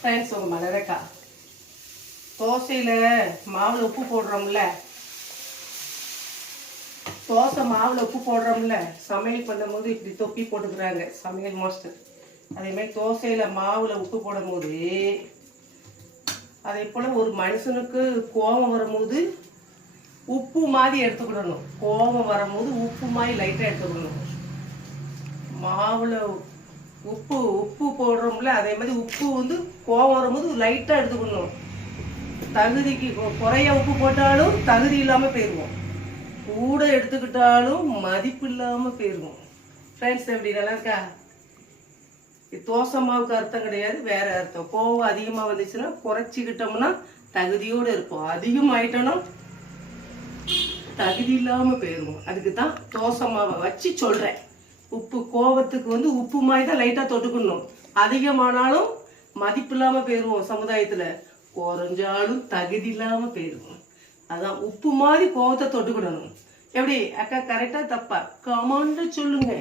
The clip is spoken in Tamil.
ஃப்ரெண்ட்ஸ் உங்கள் மலரக்கா தோசையில் மாவில் உப்பு போடுறோம்ல, தோசை மாவில் உப்பு போடுறோம்ல, சமையல் பண்ணும்போது இப்படி தொப்பி போட்டுக்கிறாங்க சமையல் மாஸ்டர். அதேமாதிரி தோசையில் மாவில் உப்பு போடும்போது அதே போல் ஒரு மனுஷனுக்கு கோபம் வரும்போது உப்பு மாதிரி எடுத்துக்கிடணும். கோபம் வரும்போது உப்பு மாதிரி லைட்டாக எடுத்துக்கிடணும். மாவில் உப்பு உப்பு போடுறோம்ல, அதே மாதிரி உப்பு வந்து கோவம் வரும்போது லைட்டாக எடுத்துக்கணும். தகுதிக்கு குறைய உப்பு போட்டாலும் தகுதி இல்லாமல் போயிடுவோம், கூட எடுத்துக்கிட்டாலும் மதிப்பு இல்லாமல் போயிடுவோம். ஃப்ரெண்ட்ஸ் எப்படி நல்லா இருக்கா? தோசை மாவுக்கு அர்த்தம் கிடையாது, வேற அர்த்தம். கோவம் அதிகமாக வந்துச்சுன்னா குறைச்சிக்கிட்டோம்னா தகுதியோடு இருப்போம், அதிகமாயிட்டோம்னா தகுதி இல்லாமல் போயிடுவோம். அதுக்கு தான் தோசை மாவை வச்சு சொல்கிறேன். உப்பு கோபத்துக்கு வந்து உப்பு மாதிரி தான் லைட்டாக தொட்டுக்கணும். அதிகமானாலும் மதிப்பு இல்லாமல் போயிடுவோம், சமுதாயத்தில் குறைஞ்சாலும் தகுதி இல்லாமல் போயிடுவோம். அதான் உப்பு மாதிரி கோபத்தை தொட்டுக்கிடணும். எப்படி அக்கா, கரெக்டாக தப்பா? கமான்னு சொல்லுங்க.